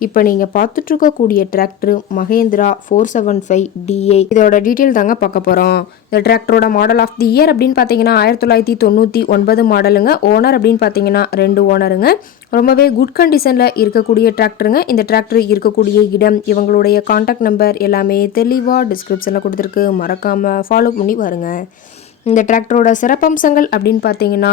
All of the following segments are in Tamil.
இப்போ நீங்கள் பார்த்துட்ருக்கக்கூடிய tractor Mahindra four seven five DA இதோட டீட்டெயில் தாங்க பார்க்க போகிறோம் இந்த டிராக்டரோட மாடல் ஆஃப் தி இயர் அப்படின்னு பார்த்தீங்கன்னா ஆயிரத்தி தொள்ளாயிரத்தி தொண்ணூற்றி ஒன்பது மாடலுங்க ஓனர் அப்படின்னு பார்த்தீங்கன்னா ரெண்டு ஓனருங்க ரொம்பவே குட் கண்டிஷனில் இருக்கக்கூடிய டிராக்டருங்க இந்த டிராக்டர் இருக்கக்கூடிய இடம் இவங்களுடைய காண்டாக்ட் நம்பர் எல்லாமே தெளிவாக டிஸ்கிரிப்ஷனில் கொடுத்துருக்கு. மறக்காமல் ஃபாலோ பண்ணி பாருங்க. இந்த டிராக்டரோட சிறப்பம்சங்கள் அப்படின்னு பார்த்தீங்கன்னா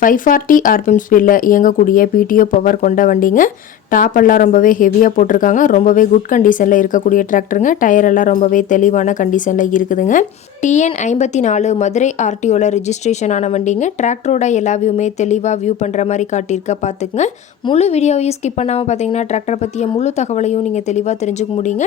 ஃபைவ் ஃபார்ட்டி ஆர்பிஎம் ஸ்பீடில் இயங்கக்கூடிய பிடிஓ பவர் கொண்ட வண்டிங்க. டாப்பெல்லாம் ரொம்பவே ஹெவியாக போட்டிருக்காங்க. ரொம்பவே குட் கண்டிஷனில் இருக்கக்கூடிய டிராக்டருங்க டயர் எல்லாம் ரொம்பவே தெளிவான கண்டிஷனில் இருக்குதுங்க. டிஎன் ஐம்பத்தி நாலு மதுரை ஆர்டிஓவில் ரிஜிஸ்ட்ரேஷன் ஆன வண்டிங்க. டிராக்டரோட எல்லா வியூமே தெளிவாக வியூ பண்ணுற மாதிரி காட்டியிருக்க பார்த்துக்குங்க முழு வீடியோவையும் ஸ்கிப் பண்ணாமல் பார்த்தீங்கன்னா டிராக்டரை பற்றிய முழு தகவலையும் நீங்கள் தெளிவாக தெரிஞ்சுக்க முடியுங்க.